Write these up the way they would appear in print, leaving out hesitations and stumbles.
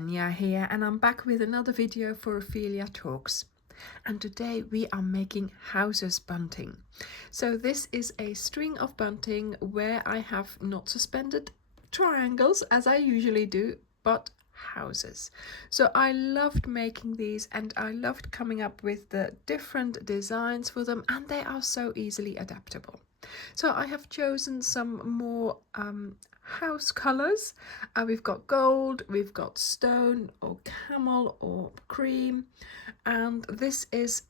Anya here, and I'm back with another video for Ophelia Talks. And today we are making houses bunting. So this is a string of bunting where I have not suspended triangles as I usually do, but houses. So I loved making these and I loved coming up with the different designs for them, and they are so easily adaptable. So I have chosen some more house colors. We've got gold, we've got stone or camel or cream, and this is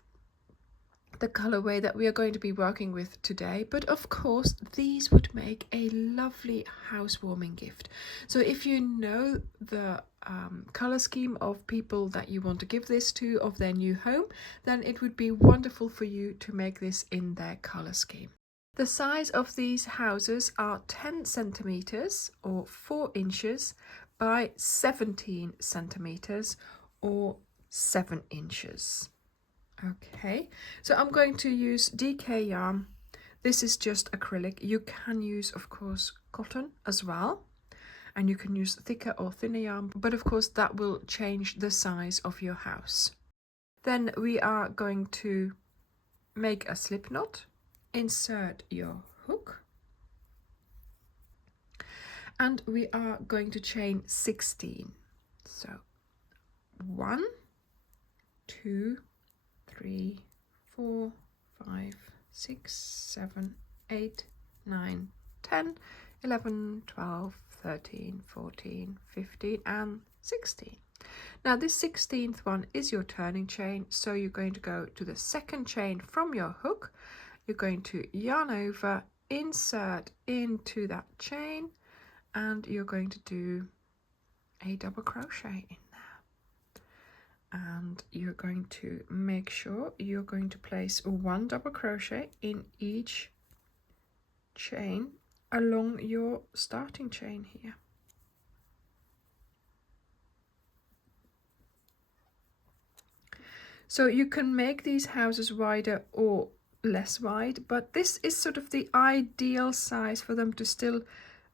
the colorway that we are going to be working with today. But of course these would make a lovely housewarming gift. So if you know the color scheme of people that you want to give this to, of their new home, then it would be wonderful for you to make this in their color scheme. The size of these houses are 10 centimeters or 4 inches by 17 centimeters or 7 inches. Okay, so I'm going to use DK yarn. This is just acrylic. You can use, of course, cotton as well, and you can use thicker or thinner yarn, but of course that will change the size of your house. Then we are going to make a slip knot. Insert your hook, and we are going to chain 16. So 1, 2, 3, 4, 5, 6, 7, 8, 9, 10, 11, 12, 13, 14, 15 and 16. Now this 16th one is your turning chain, so you're going to go to the second chain from your hook. You're going to yarn over, insert into that chain, and you're going to do a double crochet in there. And you're going to make sure you're going to place 1 double crochet in each chain along your starting chain here. So you can make these houses wider or less wide, but this is sort of the ideal size for them to still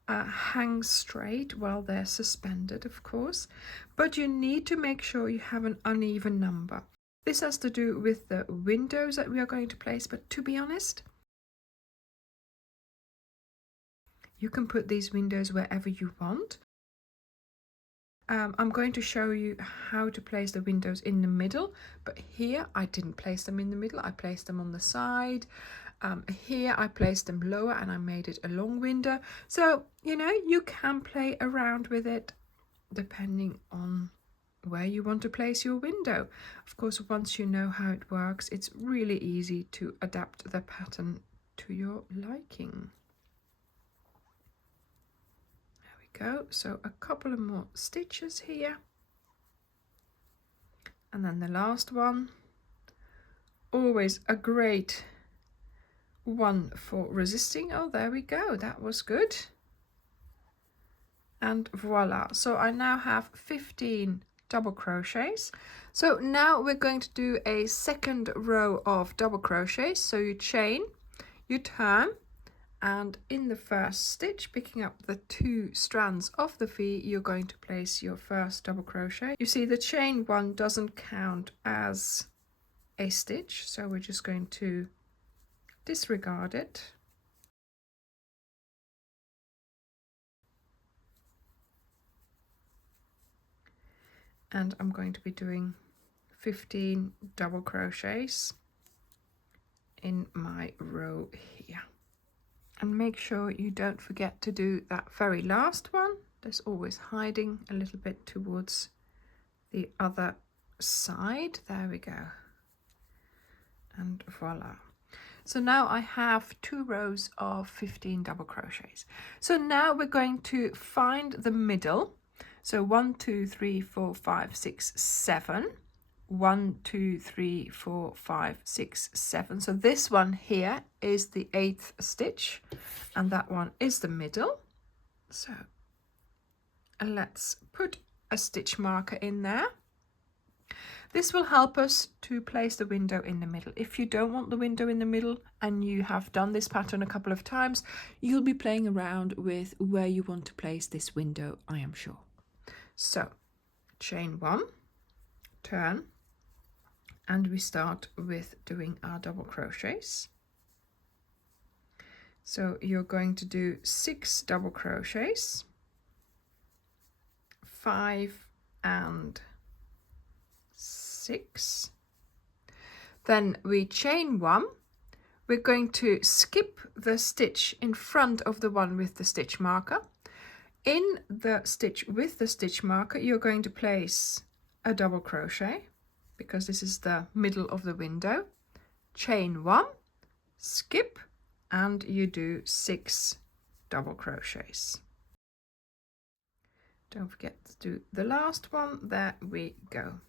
hang straight while they're suspended, of course, but you need to make sure you have an uneven number. This has to do with the windows that we are going to place, but to be honest, you can put these windows wherever you want. I'm going to show you how to place the windows in the middle, but here I didn't place them in the middle. I placed them on the side. Here I placed them lower and I made it a long window. So, you know, you can play around with it depending on where you want to place your window. Of course, once you know how it works, it's really easy to adapt the pattern to your liking. Go. So a couple of more stitches here, and then the last one. Always a great one for resisting. Oh, there we go, that was good. And voila, so I now have 15 double crochets. So now we're going to do a second row of double crochets. So you chain, you turn, and in the first stitch, picking up the 2 strands of the V, you're going to place your first double crochet. You see the chain one doesn't count as a stitch, so we're just going to disregard it. And I'm going to be doing 15 double crochets in my row here. And make sure you don't forget to do that very last one. There's always hiding a little bit towards the other side. There we go. And voila. So now I have 2 rows of 15 double crochets. So now we're going to find the middle. So 1, 2, 3, 4, 5, 6, 7. 1, 2, 3, 4, 5, 6, 7. So this one here is the 8th stitch, and that one is the middle. So let's put a stitch marker in there. This will help us to place the window in the middle. If you don't want the window in the middle and you have done this pattern a couple of times, you'll be playing around with where you want to place this window, I am sure. So chain 1, turn, and we start with doing our double crochets. So you're going to do 6 double crochets, 5 and 6. Then we chain 1. We're going to skip the stitch in front of the one with the stitch marker. In the stitch with the stitch marker, you're going to place a double crochet, because this is the middle of the window. Chain 1, skip, and you do 6 double crochets. Don't forget to do the last one. There we go.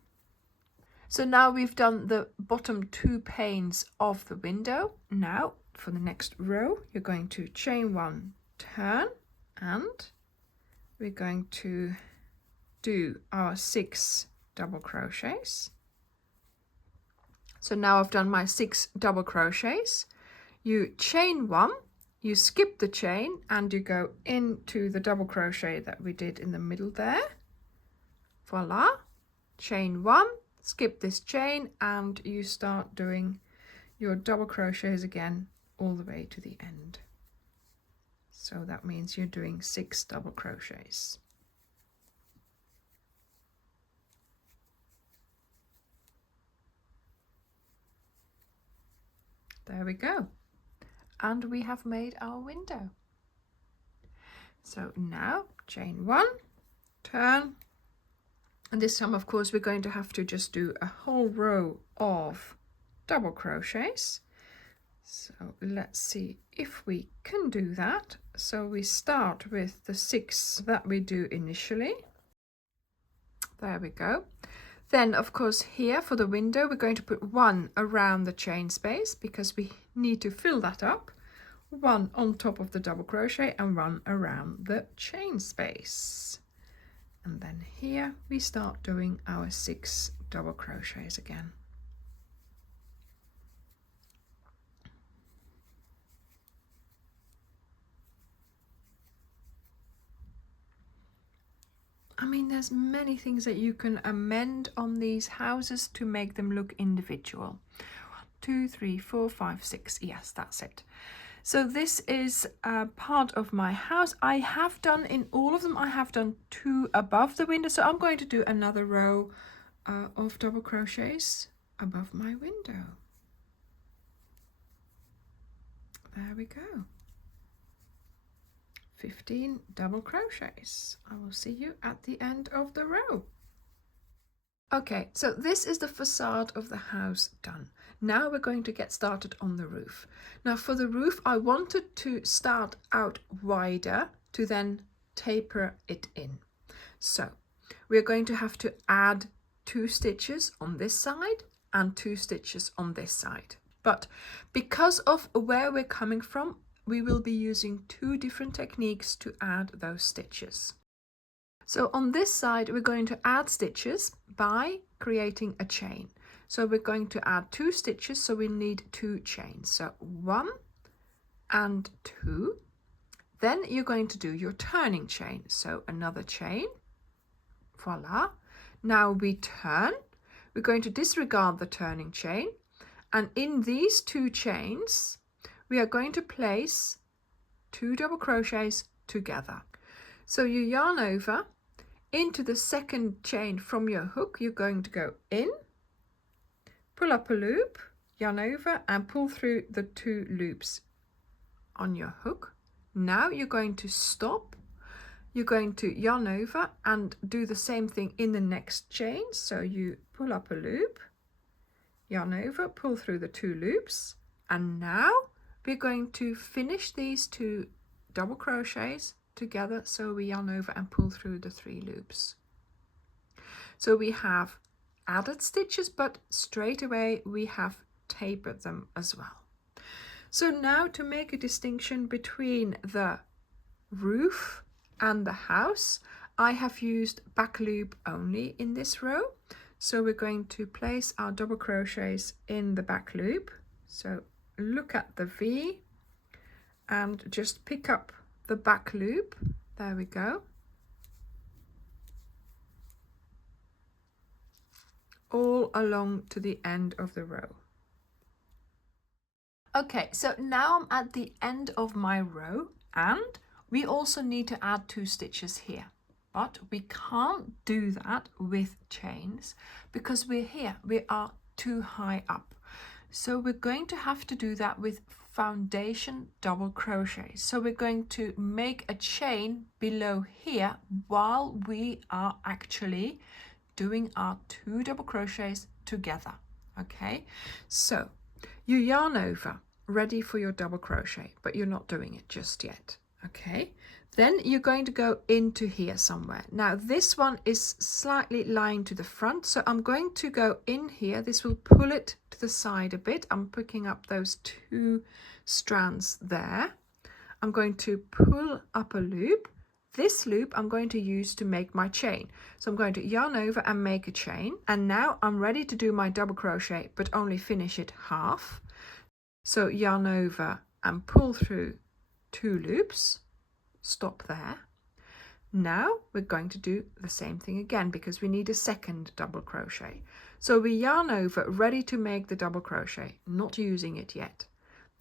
So now we've done the bottom 2 panes of the window. Now for the next row, you're going to chain 1, turn, and we're going to do our 6 double crochets. So now I've done my 6 double crochets. You chain 1, you skip the chain, and you go into the double crochet that we did in the middle there. Voila, chain 1, skip this chain, and you start doing your double crochets again all the way to the end. So that means you're doing 6 double crochets. There we go. And we have made our window. So now chain 1, turn, and this time of course we're going to have to just do a whole row of double crochets. So let's see if we can do that. So we start with the 6 that we do initially. There we go. Then of course here for the window we're going to put 1 around the chain space, because we need to fill that up. 1 on top of the double crochet and 1 around the chain space. And then here we start doing our 6 double crochets again. I mean, there's many things that you can amend on these houses to make them look individual. 1, 2, 3, 4, 5, 6. Yes, that's it. So this is part of my house. I have done in all of them, I have done 2 above the window. So I'm going to do another row of double crochets above my window. There we go. 15 double crochets. I will see you at the end of the row. Okay, so this is the facade of the house done. Now we're going to get started on the roof. Now for the roof, I wanted to start out wider to then taper it in. So we're going to have to add 2 stitches on this side and 2 stitches on this side. But because of where we're coming from, we will be using 2 different techniques to add those stitches. So on this side, we're going to add stitches by creating a chain. So we're going to add 2 stitches, so we need 2 chains. So 1 and 2. Then you're going to do your turning chain. So another chain. Voila. Now we turn. We're going to disregard the turning chain. And in these 2 chains, we are going to place 2 double crochets together. So you yarn over into the second chain from your hook. You're going to go in, pull up a loop, yarn over, and pull through the 2 loops on your hook. Now you're going to stop. You're going to yarn over and do the same thing in the next chain. So you pull up a loop, yarn over, pull through the 2 loops, and now we're going to finish these 2 double crochets together. So we yarn over and pull through the 3 loops. So we have added stitches, but straight away we have tapered them as well. So now to make a distinction between the roof and the house, I have used back loop only in this row. So we're going to place our double crochets in the back loop. So look at the V and just pick up the back loop. There we go. all along to the end of the row. Okay, so now I'm at the end of my row, and we also need to add 2 stitches here. But we can't do that with chains because we're here, we are too high up. So we're going to have to do that with foundation double crochet. So we're going to make a chain below here while we are actually doing our 2 double crochets together. Okay, so you yarn over, ready for your double crochet, but you're not doing it just yet. Okay, then you're going to go into here somewhere. Now this one is slightly lying to the front, so I'm going to go in here. This will pull it to the side a bit. I'm picking up those 2 strands there. I'm going to pull up a loop. This loop I'm going to use to make my chain. So I'm going to yarn over and make a chain. And now I'm ready to do my double crochet, but only finish it half. So yarn over and pull through 2 loops, stop there. Now we're going to do the same thing again because we need a second double crochet. So we yarn over, ready to make the double crochet, not using it yet.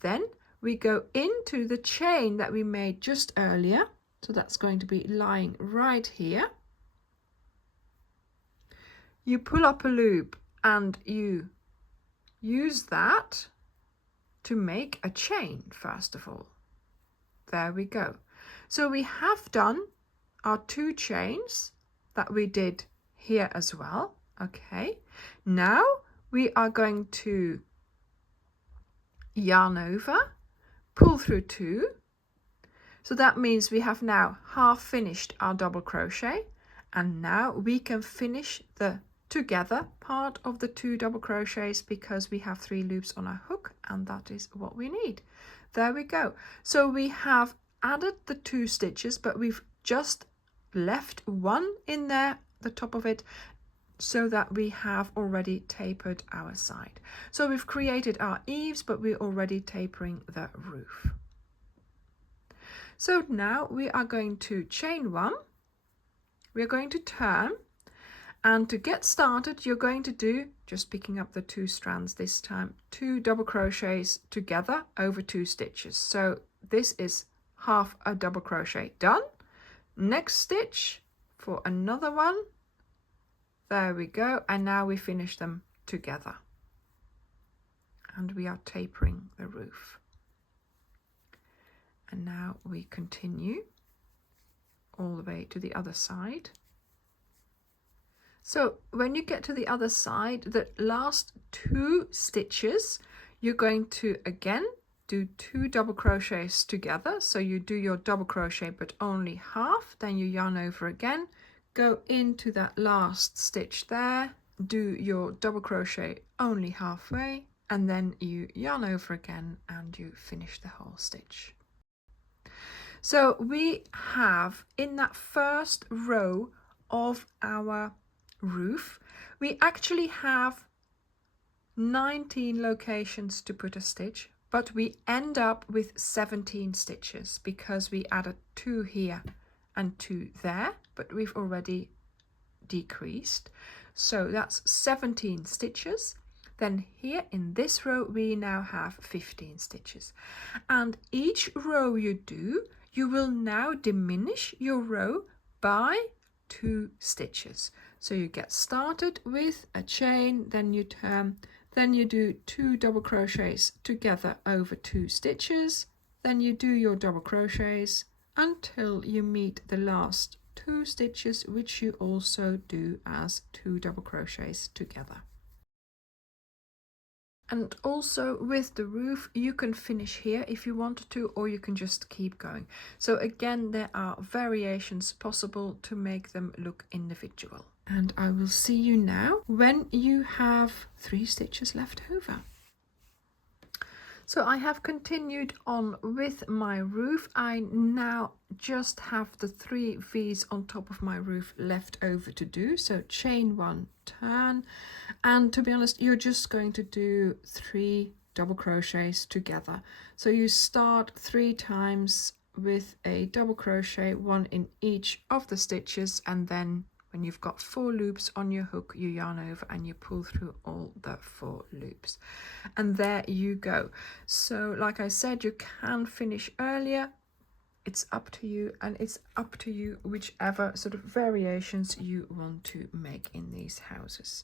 Then we go into the chain that we made just earlier. So that's going to be lying right here. You pull up a loop and you use that to make a chain first of all. There we go. So we have done our 2 chains that we did here as well. Okay, now we are going to yarn over, pull through 2. So that means we have now half finished our double crochet, and now we can finish the together part of the 2 double crochets because we have 3 loops on our hook, and that is what we need. There we go. So we have added the 2 stitches, but we've just left 1 in there, the top of it, so that we have already tapered our side. So we've created our eaves, but we're already tapering the roof. So now we are going to chain 1. We're going to turn, and to get started you're going to do, just picking up the 2 strands this time, 2 double crochets together over 2 stitches. So this is half a double crochet done. Next stitch for another one. There we go, and now we finish them together and we are tapering the roof. And now we continue all the way to the other side. So when you get to the other side, the last 2 stitches, you're going to again do 2 double crochets together. So you do your double crochet but only half, then you yarn over again, go into that last stitch there, do your double crochet only halfway, and then you yarn over again and you finish the whole stitch. So we have in that first row of our roof, we actually have 19 locations to put a stitch, but we end up with 17 stitches because we added 2 here and 2 there, but we've already decreased. So that's 17 stitches. Then here in this row we now have 15 stitches, and each row you do, you will now diminish your row by 2 stitches. So you get started with a chain, then you turn, then you do 2 double crochets together over 2 stitches, then you do your double crochets until you meet the last 2 stitches, which you also do as 2 double crochets together. And also with the roof, you can finish here if you want to, or you can just keep going. So again, there are variations possible to make them look individual. And I will see you now when you have 3 stitches left over. So I have continued on with my roof. I now just have the 3 V's on top of my roof left over to do. So chain 1, turn, and to be honest, you're just going to do 3 double crochets together. So you start 3 times with a double crochet, 1 in each of the stitches, and then When you've got 4 loops on your hook, you yarn over and you pull through all the 4 loops. And there you go. So like I said, you can finish earlier. It's up to you, and it's up to you whichever sort of variations you want to make in these houses.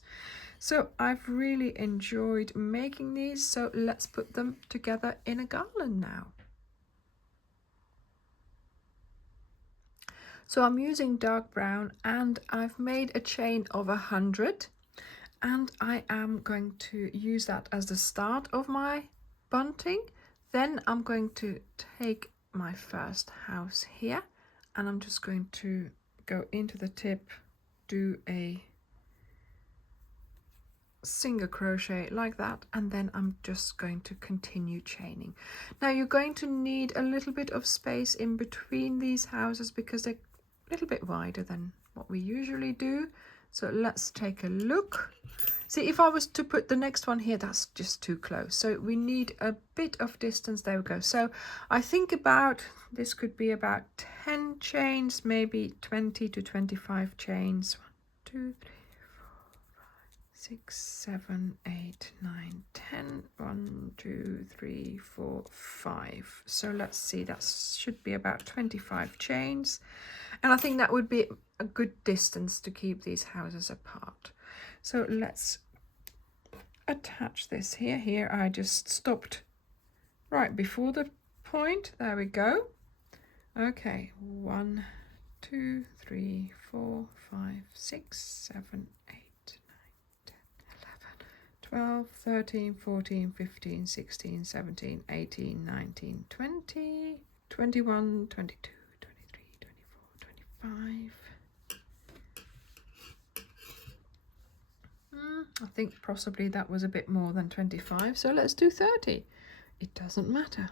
So I've really enjoyed making these, so let's put them together in a garland now. So I'm using dark brown, and I've made a chain of 100, and I am going to use that as the start of my bunting. Then I'm going to take my first house here, and I'm just going to go into the tip, do a single crochet like that, and then I'm just going to continue chaining. Now you're going to need a little bit of space in between these houses because they're a little bit wider than what we usually do. So let's take a look. See, if I was to put the next one here, that's just too close. So we need a bit of distance. There we go. So I think about, this could be about 10 chains, maybe 20 to 25 chains. 1, 2, 3, 6, 7, 8, 9, 10. 1, 2, 3, 4, 5. So let's see, that should be about 25 chains. And I think that would be a good distance to keep these houses apart. So let's attach this here. Here I just stopped right before the point. There we go. Okay, 1, 2, 3, 4, 5, 6, 7, 8, 12, 13, 14, 15, 16, 17, 18, 19, 20, 21, 22, 23, 24, 25. I think possibly that was a bit more than 25, so let's do 30. It doesn't matter.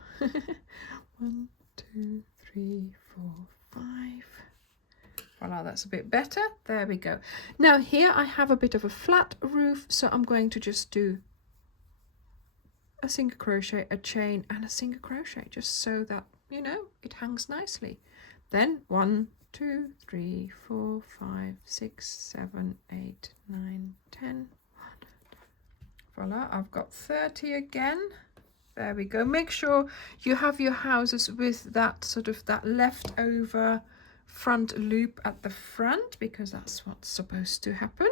1, 2, 3, 4, 5. Voila, that's a bit better. There we go. Now here I have a bit of a flat roof, so I'm going to just do a single crochet, a chain and a single crochet, just so that, you know, it hangs nicely. Then 1, 2, 3, 4, 5, 6, 7, 8, 9, 10. Voila, I've got 30 again. There we go. Make sure you have your houses with that sort of that leftover front loop at the front, because that's what's supposed to happen.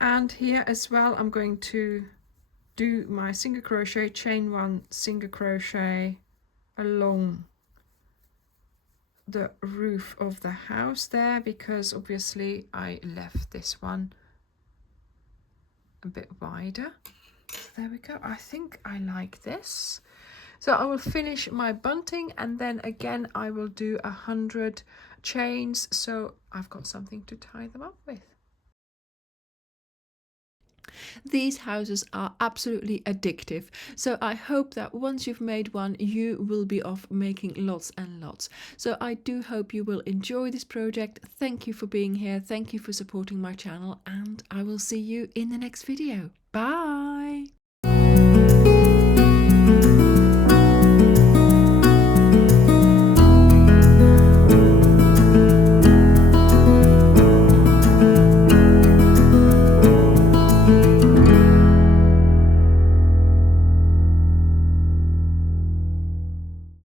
And here as well, I'm going to do my single crochet, chain 1, single crochet along the roof of the house there, because obviously I left this one a bit wider. So there we go. I think I like this. So I will finish my bunting, and then again I will do 100 chains, so I've got something to tie them up with. These houses are absolutely addictive, so I hope that once you've made one, you will be off making lots and lots. So I do hope you will enjoy this project. Thank you for being here, thank you for supporting my channel, and I will see you in the next video. Bye!